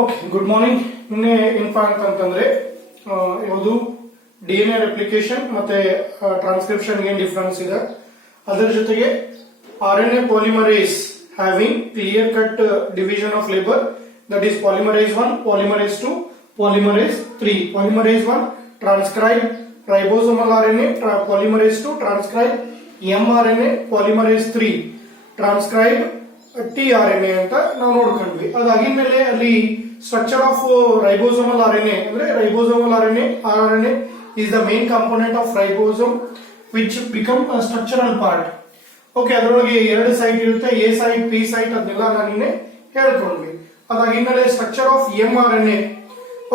Okay, good morning. ನಿನ್ನೆ ಏನಪ್ಪಾ ಅಂತಂದ್ರೆ ಯಾವುದು DNA ರೆಪ್ಲಿಕೇಶನ್ ಮತ್ತೆ ಟ್ರಾನ್ಸ್ಕ್ರಿಪ್ಷನ್ ಏನ್ ಡಿಫರೆನ್ಸ್ ಇದೆ, ಅದರ ಜೊತೆಗೆ RNA polymerase having clear cut division of labour, that is polymerase 1, polymerase 2, polymerase 3. Polymerase 1 transcribe ribosomal RNA, polymerase 2 transcribe mRNA, polymerase 3 transcribe tRNA ಅಂತ ನಾವು ನೋಡ್ಕೊಂಡ್ವಿ. ಅದಾಗಿದ್ಮೇಲೆ ಅಲ್ಲಿ ಸ್ಟ್ರಕ್ಚರ್ ಆಫ್ ರೈಬೋಸೋಮಲ್ RNA ಅಂದ್ರೆ ribosomal RNA is the main component of ribosome which become a structural part. Okay, ಅದರೊಳಗೆ ಎರಡು site ಇರುತ್ತೆ, A site, P site, ಅದನ್ನೆಲ್ಲ ನಾನು ನಿನ್ನೆ ಹೇಳ್ಕೊಂಡ್ವಿ. ಅದಾಗಿದ್ಮೇಲೆ ಸ್ಟ್ರಕ್ಚರ್ ಆಫ್ mRNA.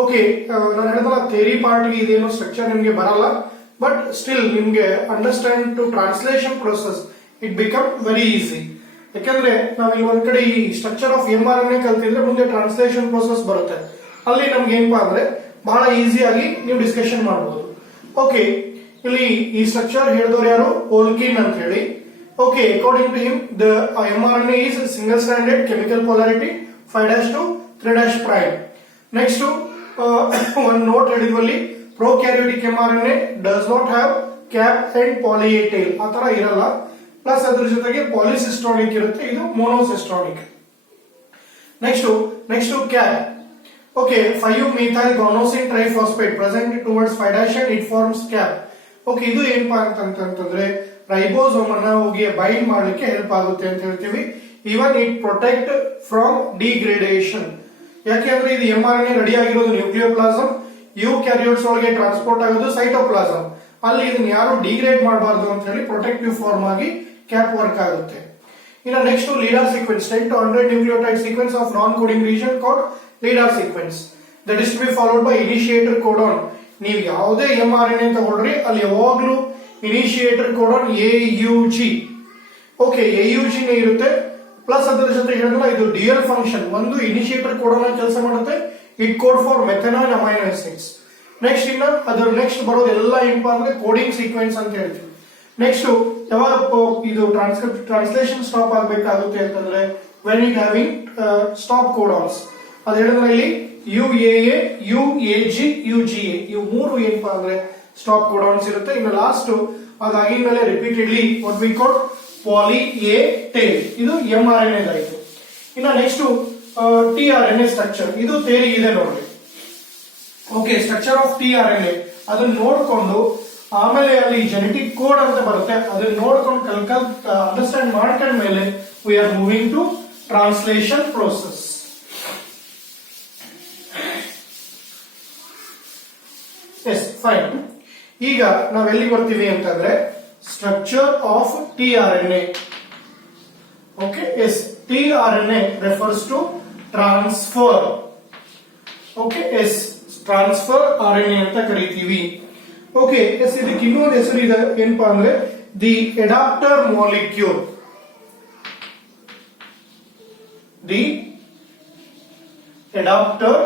ಓಕೆ, ನಾನು ಹೇಳಿದಲ್ಲ ಥಿಯರಿ ಪಾರ್ಟ್ ಇದೇನು ಸ್ಟ್ರಕ್ಚರ್ ನಿಮ್ಗೆ ಬರಲ್ಲ, ಬಟ್ ಸ್ಟಿಲ್ ನಿಮ್ಗೆ understand to translation process it become very easy. ಯಾಕಂದ್ರೆ ನಾವು ಇಲ್ಲಿ ಒಂದ್ ಕಡೆ ಈ ಸ್ಟ್ರಕ್ಚರ್ ಆಫ್ mRNA ಕಲ್ತಿದ್ರೆ ಮುಂದೆ ಟ್ರಾನ್ಸ್ಲೇಷನ್ ಪ್ರೋಸೆಸ್ ಬರುತ್ತೆ, ಅಲ್ಲಿ ನಮ್ಗೆ ಏನಪ್ಪಾ ಅಂದ್ರೆ ಬಹಳ ಈಸಿಯಾಗಿ ನೀವು ಡಿಸ್ಕಷನ್ ಮಾಡಬಹುದು. ಓಕೆ, ಇಲ್ಲಿ ಈ ಸ್ಟ್ರಕ್ಚರ್ ಹೇಳಿದವರು ಯಾರು? ಓಲ್ಕಿನ್ ಅಂತ ಹೇಳಿ. Okay, according to him the mRNA is single stranded chemical polarity 5' to 3''. Next ಒಂದು ನೋಟ್ ಹೇಳಿದ್ವಲ್ಲಿ prokaryotic mRNA does not have cap and poly A tail, ಆ ತರ ಇರಲ್ಲ. ಪ್ಲಸ್ ಅದ್ರ ಜೊತೆಗೆ ಪಾಲಿಸಿಸ್ಟ್ರಾನಿಕ್ ಇರುತ್ತೆ, ಇದು monocistronic. Next cap. Okay, 5-methyl guanosine triphosphate present towards 5' and it forms cap. Okay, ಇದು ಏನಪ್ಪಾ ಅಂತಂತಂದ್ರೆ ರೈಬೋಸೋಮ್ ಅನ್ನ ಹೋಗಿ ಬೈಂಡ್ ಮಾಡ್ಲಿಕ್ಕೆ ಹೆಲ್ಪ್ ಆಗುತ್ತೆ ಅಂತ ಹೇಳ್ತೀವಿ. Even it protect from degradation. ಯಾಕೆಂದ್ರೆ ಇದು mRNA ರೆಡಿ ಆಗಿರೋದು ನ್ಯೂಕ್ಲಿಯೋಪ್ಲಾಸಮ್, ಯೂಕ್ಯಾರಿಯೋಟ್ಸ್ ಒಳಗೆ ಟ್ರಾನ್ಸ್ಪೋರ್ಟ್ ಆಗೋದು ಸೈಟೋಪ್ಲಾಸಮ್. ಅಲ್ಲಿ ಇದನ್ನ ಯಾರು ಡಿಗ್ರೇಡ್ ಮಾಡಬಾರ್ದು ಅಂತ ಹೇಳಿ ಪ್ರೊಟೆಕ್ಟಿವ್ ಫಾರ್ಮ್ ಆಗಿ ಕ್ಯಾಪ್ ವರ್ಕ್ ಆಗುತ್ತೆ. ಇನ್ನು next leader sequence, 10 to 100 nucleotide sequence of non coding region called leader sequence. That is to be followed by initiator codon. ನೀವು ಯಾವುದೇ mRNA ತಗೊಳ್ರಿ, ಅಲ್ಲಿ ಯಾವಾಗ್ಲೂ initiator codon AUG. Okay, AUG ನೇ ಇರುತ್ತೆ. ಪ್ಲಸ್ ಅದರ ಜೊತೆ ಹೇಳಿದ್ರಲ್ಲ, ಇದು ಡ್ಯುಯಲ್ ಫಂಕ್ಷನ್. ಒಂದು ಇನಿಷಿಯೇಟರ್ ಕೋಡಾನ್ ಕೆಲಸ ಮಾಡುತ್ತೆ, it code for methanol amino acids. Next ಇನ್ನ ಅದರ ನೆಕ್ಸ್ಟ್ ಬರೋದು ಎಲ್ಲ ಏನಪ್ಪಾ ಅಂದ್ರೆ ಕೋಡಿಂಗ್ ಸೀಕ್ವೆನ್ಸ್ ಅಂತ ಹೇಳ್ತೀವಿ. ನೆಕ್ಸ್ಟ್ ಯಾವಾಗ ಇದು ಟ್ರಾನ್ಸ್ಲೇಷನ್ ಸ್ಟಾಪ್ ಆಗಬೇಕಾಗುತ್ತೆ ಅಂತಂದ್ರೆ ವೆನ್ ಇಟ್ ಹ್ಯಾವಿಂಗ್ ಸ್ಟಾಪ್ ಕೋಡಾನ್ಸ್. ಅದು ಹೇಳಿದ್ರೆ ಇಲ್ಲಿ UAA, UAG, UGA ಇವು ಮೂರು ಏನಪ್ಪಾ ಅಂದ್ರೆ ಸ್ಟಾಪ್ ಕೋಡಾನ್ಸ್ ಇರುತ್ತೆ. ಇನ್ನು ಲಾಸ್ಟ್ ಅದಾಗಿದ್ಮೇಲೆ repeatedly what we call poly A tail, ಇದು mRNA ಆಯಿತು. ಇನ್ನು ನೆಕ್ಸ್ಟ್ tRNA ಸ್ಟ್ರಕ್ಚರ್, ಇದು ಥಿಯರಿ ಇದೆ ನೋಡ್ರಿ. ಓಕೆ, ಸ್ಟ್ರಕ್ಚರ್ ಆಫ್ tRNA ಅದನ್ನ ನೋಡ್ಕೊಂಡು ಆಮೇಲೆ ಅಲ್ಲಿ ಜೆನೆಟಿಕ್ ಕೋಡ್ ಅಂತ ಬರುತ್ತೆ, ಅದನ್ನ ನೋಡ್ಕೊಂಡು ಅಂಡರ್ಸ್ಟ್ಯಾಂಡ್ ಮಾಡ್ಕೊಂಡ್ಮೇಲೆ we are moving to translation process. Yes, fine. ಈಗ ನಾವೆಲ್ಲಿ ಬರ್ತೀವಿ ಅಂತಂದ್ರೆ structure of tRNA. Okay, yes, tRNA refers to transfer. Okay, yes, transfer RNA ಅಂತ ಕರಿತೀವಿ. ಓಕೆ, ಎಸ್, ಇದಕ್ಕೆ ಇನ್ನೊಂದು ಹೆಸರು ಇದೆ, ಏನಪ್ಪಾ ಅಂದ್ರೆ the adapter molecule. The adapter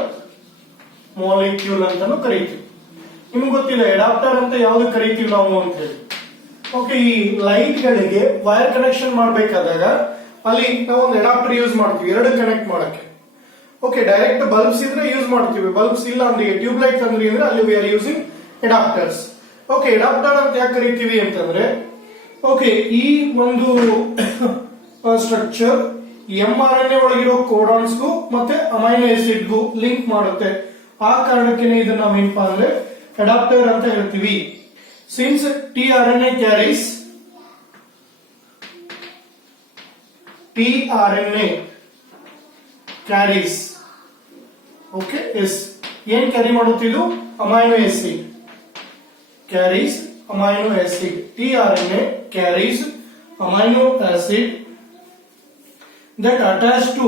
molecule ಅಂತಾನು ಕರಿತೀವಿ. ನಿಮ್ಗೆ ಗೊತ್ತಿಲ್ಲ ಅಡಾಪ್ಟರ್ ಅಂತ ಯಾವ್ದು ಕರಿತೀವಿ ನಾವು ಅಂತ ಹೇಳಿ. ಓಕೆ, ಈ ಲೈಟ್ ಗಳಿಗೆ ವೈರ್ ಕನೆಕ್ಷನ್ ಮಾಡಬೇಕಾದಾಗ ಅಲ್ಲಿ ನಾವು ಒಂದು ಅಡಾಪ್ಟರ್ ಯೂಸ್ ಮಾಡ್ತೀವಿ ಎರಡು ಕನೆಕ್ಟ್ ಮಾಡಕ್ಕೆ. ಓಕೆ, ಡೈರೆಕ್ಟ್ ಬಲ್ಬ್ಸ್ ಇದ್ರೆ ಯೂಸ್ ಮಾಡ್ತೀವಿ, ಬಲ್ಬ್ಸ್ ಇಲ್ಲ ಅಂದ್ರೆ ಟ್ಯೂಬ್ ಲೈಟ್ ತಂದ್ರಿ ಅಂದ್ರೆ ಅಲ್ಲಿ we are using adapters. Okay, adapter ಅಂತ ಯಾಕೆ ಕರಿತೀವಿ ಅಂತಂದ್ರೆ ಓಕೆ, ಈ ಒಂದು ಸ್ಟ್ರಕ್ಚರ್ mRNA ಒಳಗಿರೋ ಕೋಡಾನ್ಸ್ಗೂ ಮತ್ತೆ ಅಮೈನೋ ಆಸಿಡ್ಗೂ ಲಿಂಕ್ ಮಾಡುತ್ತೆ. ಆ ಕಾರಣಕ್ಕೆ ಇದನ್ನ ನಾವು ಏನಪ್ಪಾ ಅಂದ್ರೆ ಅಡಾಪ್ಟರ್ ಅಂತ ಹೇಳ್ತೀವಿ. Since tRNA carries okay, yes, ಏನ್ ಕ್ಯಾರಿ ಮಾಡುತ್ತೆ ಇದು? Amino acid. Carries amino acid. tRNA carries amino acid that attach to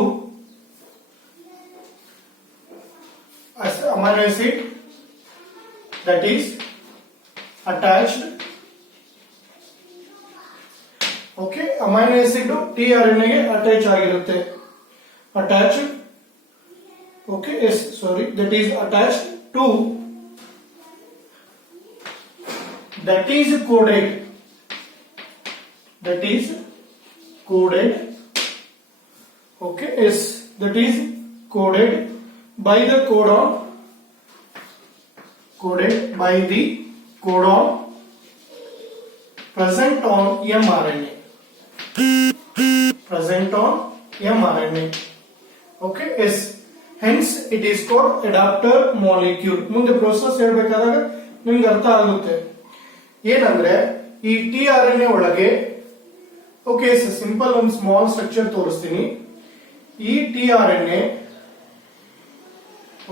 amino acid that is attached. Okay, amino acid tRNA ಗೆ ಅಟ್ಯಾಚ್ ಆಗಿರುತ್ತೆ. attached. Okay, yes, sorry, that is attached to, that is coded. Okay, yes, that is coded by the codon, coded by the codon present on mRNA, present on mRNA. Okay, yes, hence it is called adapter molecule. ಮುಂದೆ process ಹೇಳಬೇಕಾದಾಗ ನಿಮ್ಗೆ ಅರ್ಥ ಆಗುತ್ತೆ. ಏನಂದ್ರೆ ಈ tRNA ಒಳಗೆ, okay, simple ಒಂದು small structure ತೋರಿಸ್ತೀನಿ. ಈ tRNA,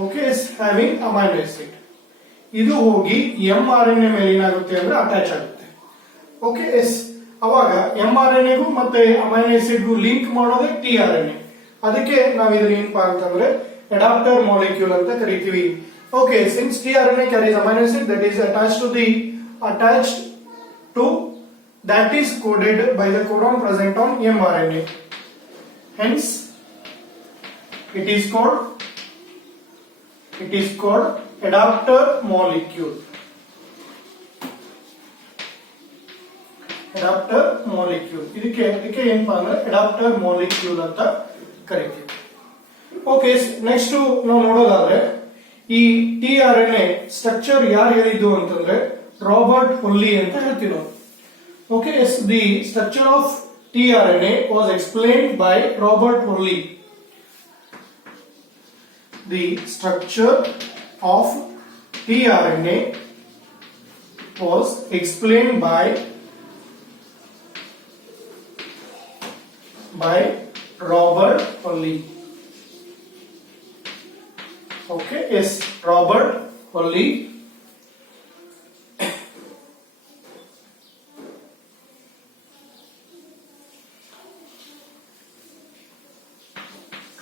okay, having amino acid, ಇದು ಹೋಗಿ mRNA ಮೇಲೆ ಏನಾಗುತ್ತೆ ಅಂದ್ರೆ ಅಟ್ಯಾಚ್ ಆಗುತ್ತೆ. ಓಕೆ, ಎಸ್, ಅವಾಗ mRNAಗೂ ಮತ್ತೆ ಅಮೈನೋ ಆಸಿಡ್ಗೂ ಲಿಂಕ್ ಮಾಡೋದೇ tRNA. ಅದಕ್ಕೆ ನಾವು ಇದನ್ನ ಏನಪ್ಪಾ ಅಂತಂದ್ರೆ ಅಡಾಪ್ಟರ್ ಮಾಲಿಕ್ಯೂಲ್ ಅಂತ ಕರಿತೀವಿ. Okay, since tRNA carries amino acid that is attached to that is coded by the codon present on mRNA, hence it is called adapter molecule. Adapter molecule, ಇದಕ್ಕೆ ಏನಪ್ಪಾ ಅಂದ್ರೆ ಅಡಾಪ್ಟರ್ ಮಾಲಿಕ್ಯೂಲ್ ಅಂತ ಕರಿತೀವಿ. Okay, next ನಾವು ನೋಡೋದಾದ್ರೆ ಈ tRNA structure ಯಾರು ಹೇಳಿದ್ದು ಅಂತಂದ್ರೆ ರಾಬರ್ಟ್ ಹೊಲ್ಲಿ ಅಂತ ಹೇಳ್ತೀವಿ ನಾವು. Okay, yes, the structure of tRNA was explained by Robert Holley. The structure of tRNA was explained by Robert Holly. Okay, yes, Robert Holly.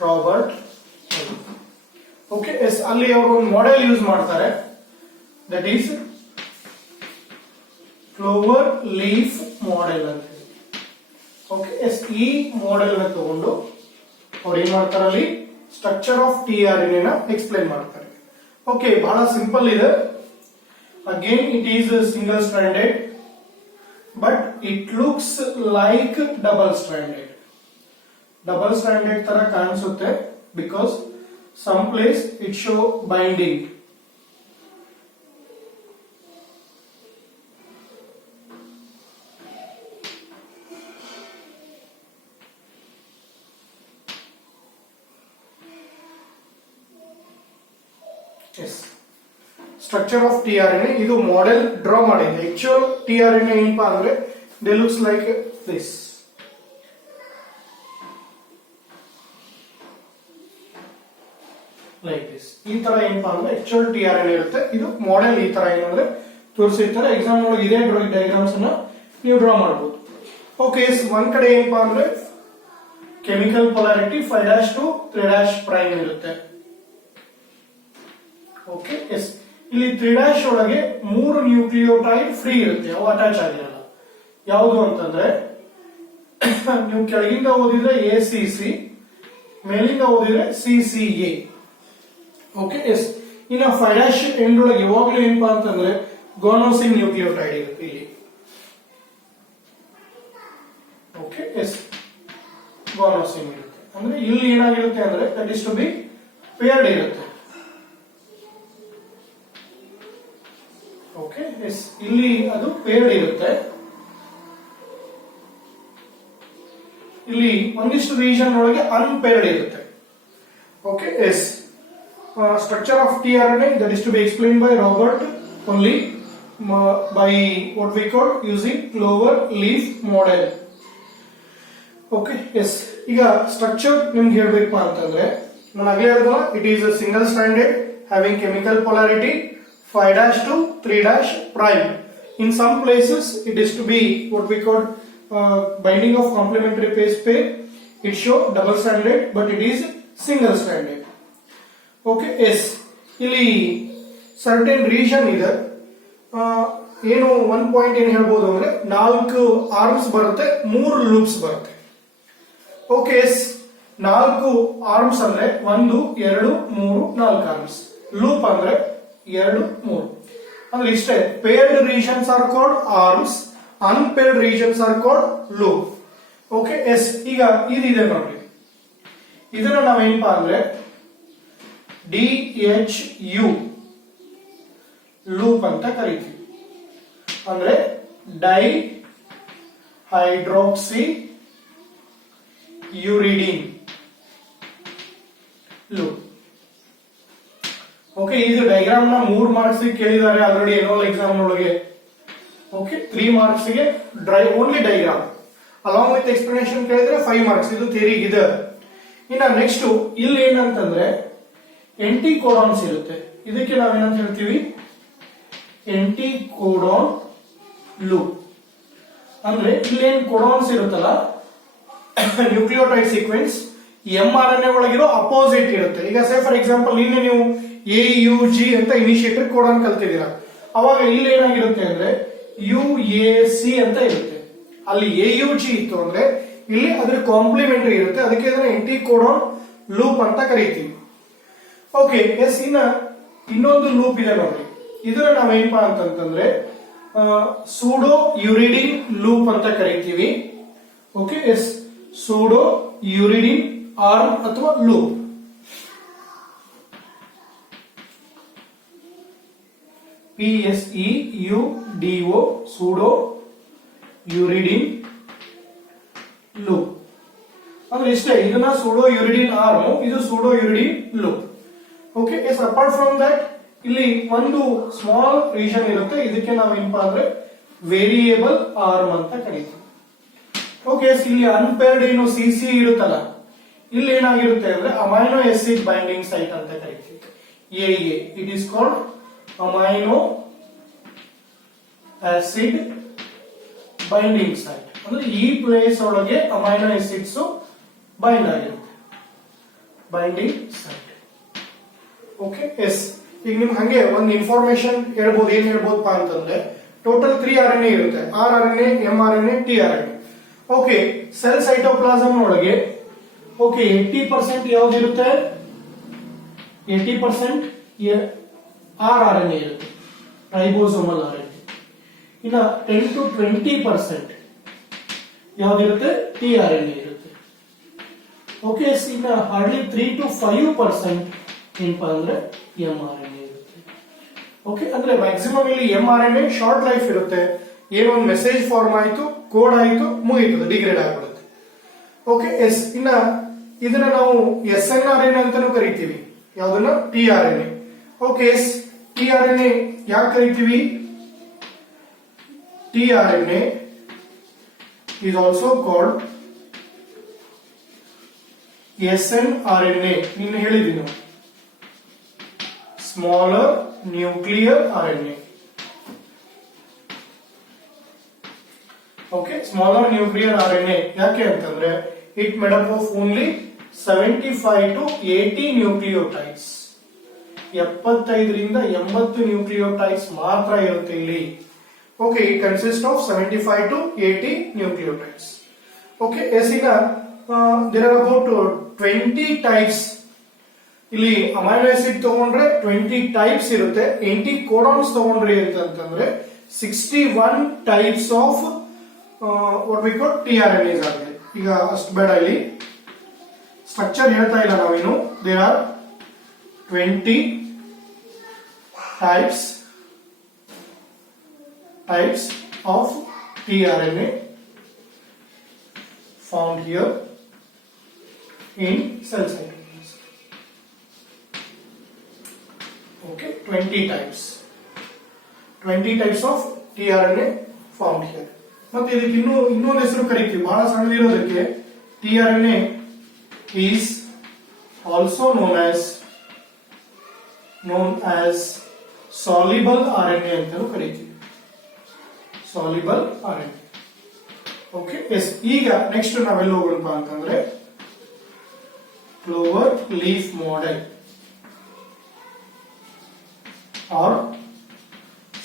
Robert Holly. Okay, yes, ಅಲ್ಲಿ ಅವರು ಒಂದು model use ಮಾಡ್ತಾರೆ, that is clover leaf model ಅಂತ. Okay, S, ಈ model ನ ತಗೊಂಡು ಅವ್ರು ಏನ್ ಮಾಡ್ತಾರೆ, ಅಲ್ಲಿ ಸ್ಟ್ರಕ್ಚರ್ ಆಫ್ tRNA ನ ಎಕ್ಸ್ಪ್ಲೈನ್ ಮಾಡ್ತಾರೆ. ಓಕೆ, ಬಹಳ ಸಿಂಪಲ್ ಇದೆ. Again it is single stranded, but it looks like double stranded. Double stranded ತರ ಕಾಣಿಸುತ್ತೆ because some place it show binding. Yes, structure of tRNA, ಇದು ಮಾಡೆಲ್ ಡ್ರಾ ಮಾಡಿದೆ. Actual tRNA ಏನಪ್ಪಾ ಅಂದ್ರೆ they looks like this. Like this. ಈ ತರ ಏನಪ್ಪಾ ಅಂದ್ರೆ ಆಕ್ಚುಯಲ್ tRNA ಇರುತ್ತೆ. ಇದು ಮಾಡೆಲ್ ಈ ತರ ಏನಂದ್ರೆ ತೋರಿಸಿರ್ತಾರೆ. ಎಕ್ಸಾಮ್ ಒಳಗೆ ಇದೇ ಡಯಾಗ್ರಾಮ್ಸ್ ಅನ್ನ ನೀವು ಡ್ರಾ ಮಾಡಬಹುದು. ಓಕೆ, ಒಂದ್ ಕಡೆ ಏನಪ್ಪಾ ಅಂದ್ರೆ ಕೆಮಿಕಲ್ ಪೊಲಾರಿಟಿ 5' to 3' ಇರುತ್ತೆ. ಓಕೆ, ಎಸ್, ಇಲ್ಲಿ 3' ಒಳಗೆ 3 ನ್ಯೂಕ್ಲಿಯೋಟೈಡ್ ಫ್ರೀ ಇರುತ್ತೆ, ಅವು ಅಟ್ಯಾಚ್ ಆಗಿರಲ್ಲ. ಯಾವುದು ಅಂತಂದ್ರೆ ನೀವು ಕೆಳಗಿಂದ ಓದಿದ್ರೆ ACC, ಮೇಲಿಂದ ಓದಿದ್ರೆ CCA. ಓಕೆ, ಎಸ್, ಇನ್ನು 5' ಎಂಡ್ ಒಳಗೆ ಯಾವಾಗಲೂ ಏನಪ್ಪಾ ಅಂತಂದ್ರೆ ಗೋನೋಸಿನ್ ನ್ಯೂಕ್ಲಿಯೋಟೈಡ್ ಇರುತ್ತೆ ಇಲ್ಲಿ. ಓಕೆ, ಎಸ್, ಗೋನೋಸಿನ್ ಇರುತ್ತೆ. ಅಂದ್ರೆ ಇಲ್ಲಿ ಏನಾಗಿರುತ್ತೆ ಅಂದ್ರೆ that is to be paired ಇರುತ್ತೆ. ಓಕೆ, ಎಸ್, ಇಲ್ಲಿ ಅದು ಪೇರ್ಡ್ ಇರುತ್ತೆ. ಇಲ್ಲಿ ಒಂದಿಷ್ಟು ರೀಜನ್ ಒಳಗೆ ಅನ್ಪೇರ್ಡ್ ಇರುತ್ತೆ. Okay, yes, structure of tRNA that is to be explained by Robert Holly by what we call using clover leaf model. Okay, yes, ಈಗ structure ನಿಮ್ಗೆ ಹೇಳ್ಬೇಕಪ್ಪ ಅಂತಂದ್ರೆ ನಾನು ಆಗಲೇ ಹೇಳಿದಲ್ಲ, it is a single stranded having chemical polarity 5' to 3'. In some places it is to be what we call binding of complementary base pair. It show double stranded but it is single stranded. Okay, yes, ಇಲ್ಲಿ certain region ಇದೆ. ಏನು one point ಏನ್ ಹೇಳ್ಬೋದು ಅಂದ್ರೆ 4 arms ಬರುತ್ತೆ, 3 loops ಬರುತ್ತೆ. Okay, S, 4 arms ಅಂದ್ರೆ 1 2 3 4 arms. Loop ಅಂದ್ರೆ 2 3 ಅಂದ್ರೆ ಇಷ್ಟೇ. Paired regions are called arms, unpaired regions are called loop. Okay, yes, ಈಗ ಇದಿದೆ ನೋಡ್ರಿ, ಇದನ್ನ ನಾವೇನಪ್ಪಾ ಅಂದ್ರೆ DHU ಲೂಪ್ ಅಂತ ಕರೀತೀವಿ. ಅಂದ್ರೆ ಡೈ ಹೈಡ್ರಾಕ್ಸಿ ಯೂರಿಡಿನ್ ಲೂಪ್. ಓಕೆ, ಇದು ಡಯಾಗ್ರಾಮ್ ನ 3 ಮಾರ್ಕ್ಸ್ ಕೇಳಿದ್ದಾರೆ ಆಲ್ರೆಡಿ ಎನ್ಯುವಲ್ ಎಕ್ಸಾಮ್ ಒಳಗೆ. ಓಕೆ, 3 ಮಾರ್ಕ್ಸ್ ಗೆ only diagram along with explanation ಕೇಳಿದ್ರೆ 5 ಮಾರ್ಕ್ಸ್. ಇದು ಥಿಯರಿ ಇದೆ. ಇನ್ನ ನೆಕ್ಸ್ಟ್ ಇಲ್ಲಿ ಏನಂತಂದ್ರೆ ಎಂಟಿ ಕೋಡಾನ್ಸ್ ಇರುತ್ತೆ. ಇದಕ್ಕೆ ನಾವೇನಂತ ಹೇಳ್ತೀವಿ? ಎಂಟಿ ಕೋಡಾನ್ ಲೂಪ್. ಅಂದ್ರೆ ಇಲ್ಲೇನ್ ಕೋಡಾನ್ಸ್ ಇರುತ್ತಲ್ಲ, ನ್ಯೂಕ್ಲಿಯೋಟೈಡ್ ಸೀಕ್ವೆನ್ಸ್ mRNA ಒಳಗಿರೋ ಅಪೋಸಿಟ್ ಇರುತ್ತೆ. ಈಗ ಸೇ ಫಾರ್ ಎಕ್ಸಾಂಪಲ್ ನಿನ್ನೆ ನೀವು AUG ಅಂತ ಇನಿಷಿಯೇಟರ್ ಕೋಡಾನ್ ಕಲ್ತಿದ್ದೀರಾ. ಅವಾಗ ಇಲ್ಲಿ ಏನಾಗಿರುತ್ತೆ ಅಂದ್ರೆ UAC ಅಂತ ಇರುತ್ತೆ. ಅಲ್ಲಿ AUG ಇತ್ತು ಅಂದ್ರೆ ಇಲ್ಲಿ ಅದ್ರ ಕಾಂಪ್ಲಿಮೆಂಟರಿ ಇರುತ್ತೆ. ಅದಕ್ಕೆ ಇದನ್ನ ಎಂಟಿ ಕೋಡಾನ್ ಲೂಪ್ ಅಂತ ಕರೀತೀವಿ. Okay, yes. ಇನ್ನ ಇನ್ನೊಂದು ಲೂಪ್ ಇದೆ ನೋಡಿ. ಇದನ್ನ ನಾವೇನಪ್ಪಾ ಅಂತಂದ್ರೆ ಸೂಡೋ ಯೂರಿಡಿನ್ ಲೂಪ್ ಅಂತ ಕರೀತೀವಿ. Okay, yes. Pseudo uridine arm ಅಥವಾ loop. PSEUDO pseudo uridine loop ಅಂದ್ರೆ ಇಷ್ಟೇ. ಇದನ್ನ ಸೂಡೋ ಯೂರಿಡಿನ್ ಆರ್ಮ್, ಇದು pseudo uridine loop. Okay, yes. Apart from that ಇಲ್ಲಿ ಒಂದು ಸ್ಮಾಲ್ ರೀಜನ್ ಇರುತ್ತೆ. ಇದಕ್ಕೆ ನಾವೇನಪ್ಪಾ ಅಂದ್ರೆ ವೇರಿಯೇಬಲ್ ಆರ್ಮ್ ಅಂತ ಕರೀತೀವಿ. ಓಕೆ, ಇಲ್ಲಿ ಅನ್ಪೇರ್ಡ್ ಏನು CC ಇರುತ್ತಲ್ಲ, ಇಲ್ಲಿ ಏನಾಗಿರುತ್ತೆ ಅಂದ್ರೆ ಅಮೈನೋ ಆಸಿಡ್ ಬೈಂಡಿಂಗ್ ಸೈಟ್ ಅಂತ ಕರೀತೀವಿ. AA. It is called amino acid binding site. ಅಂದ್ರೆ ಈ ಪ್ಲೇಸ್ ಒಳಗೆ ಅಮೈನೋ ಆಸಿಡ್ಸ್ ಬೈಂಡ್ ಆಗಿರುತ್ತೆ. Binding site. Okay, yes. ಈಗ ನಿಮ್ಗೆ ಹಂಗೆ ಒಂದು ಇನ್ಫಾರ್ಮೇಶನ್ ಹೇಳ್ಬೋದು. ಏನ್ ಹೇಳ್ಬೋದಪ್ಪ ಅಂತಂದ್ರೆ ಟೋಟಲ್ 3 RNA ಇರುತ್ತೆ. rRNA, mRNA, tRNA. Okay, cell cytoplasm ಒಳಗೆ ಓಕೆ 80% ಯಾವ್ದಿರುತ್ತೆ? 80% rRNA ಇರುತ್ತೆ, ರೈಬೋಸೋಮಲ್ RNA. ಇನ್ನ 10 to 20% ಯಾವ್ದಿರುತ್ತೆ? tRNA ಇರುತ್ತೆ. ಓಕೆ, ಇನ್ನ ಹಾರ್ಡ್ಲಿ 3 to 5% ಏನಪ್ಪಾ ಅಂದ್ರೆ mRNA ಇರುತ್ತೆ. ಓಕೆ, ಅಂದ್ರೆ ಮ್ಯಾಕ್ಸಿಮಮ್ ಇಲ್ಲಿ mRNA ಶಾರ್ಟ್ ಲೈಫ್ ಇರುತ್ತೆ. ಏನೋ ಒಂದು ಮೆಸೇಜ್ ಫಾರ್ಮ್ ಆಯ್ತು, ಕೋಡ್ ಆಯ್ತು, ಮುಗೀತದೆ, ಡಿಗ್ರೇಡ್ ಆಗ್ಬಿಡುತ್ತೆ. Okay, yes. ಇನ್ನ ಇದನ್ನ ನಾವು SNRNA ಅಂತಾನೂ ಕರಿತೀವಿ. ಯಾವ್ದನ್ನ? tRNA. Okay, yes. tRNA ಯಾಕೆ ಕರಿತೀವಿ? tRNA is also called SNRNA. ನಿನ್ನೆ ಹೇಳಿದ್ದೀನಿ, smaller nuclear RNA. Okay, smaller nuclear RNA ಯಾಕೆ ಅಂತಂದ್ರೆ it made up of only 75 to 80 nucleotides. 75 ರಿಂದ 80 ನ್ಯೂಕ್ಲಿಯೋಟೈಡ್ಸ್ ಮಾತ್ರ ಇರುತ್ತೆ ಇಲ್ಲಿ. Okay, it consist of 75 to 80 nucleotides. Okay, yes. ಈಗ ದೇರ್ ಆರ್ ಅಬೌಟ್ 20 ಟೈಪ್ಸ್. ಇಲ್ಲಿ ಅಮೈನೋ ಆಸಿಡ್ ತಗೊಂಡ್ರೆ 20 ಟೈಪ್ಸ್ ಇರುತ್ತೆ. ಎಂಟಿ ಕೋಡಾನ್ಸ್ ತಗೊಂಡ್ರೆ ಅಂತಂದ್ರೆ 61 types of what we call tRNAs ಆಗಿದೆ. ಈಗ ಅಷ್ಟು ಬೇಡ, ಇಲ್ಲಿ ಸ್ಟ್ರಕ್ಚರ್ ಹೇಳ್ತಾ ಇಲ್ಲ ನಾವೇನು. There are 20 types of tRNA found here in cell cytoplasm. Okay, 20 types of tRNA found here. ಮತ್ತೆ ಇದಕ್ಕೆ ಇನ್ನೊಂದು ಹೆಸರು ಕರೀತೀವಿ, ಬಹಳ ಸಣ್ಣದಿರೋದಕ್ಕೆ. tRNA is also known as soluble RNA ಅಂತಾನೂ ಕರೀತೀವಿ. soluble RNA. Okay, yes. ಈಗ ನೆಕ್ಸ್ಟ್ ನಾವೆಲ್ಲ ಹೋಗೋಣಪ್ಪ ಅಂತಂದ್ರೆ clover leaf model or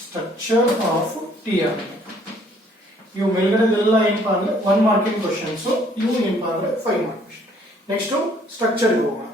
structure of tRNA. ಇವು ಮೇಲ್ಗಡೆದೆಲ್ಲ ಏನಪ್ಪಾ ಅಂದ್ರೆ 1 ಮಾರ್ಕಿಂಗ್ ಕ್ವಶನ್ಸ್, ಇವು ಏನಪ್ಪಾ ಅಂದ್ರೆ 5 ಮಾರ್ಕ್ ಕ್ವಶನ್. ನೆಕ್ಸ್ಟ್ ಸ್ಟ್ರಕ್ಚರ್ ಹೋಗೋಣ.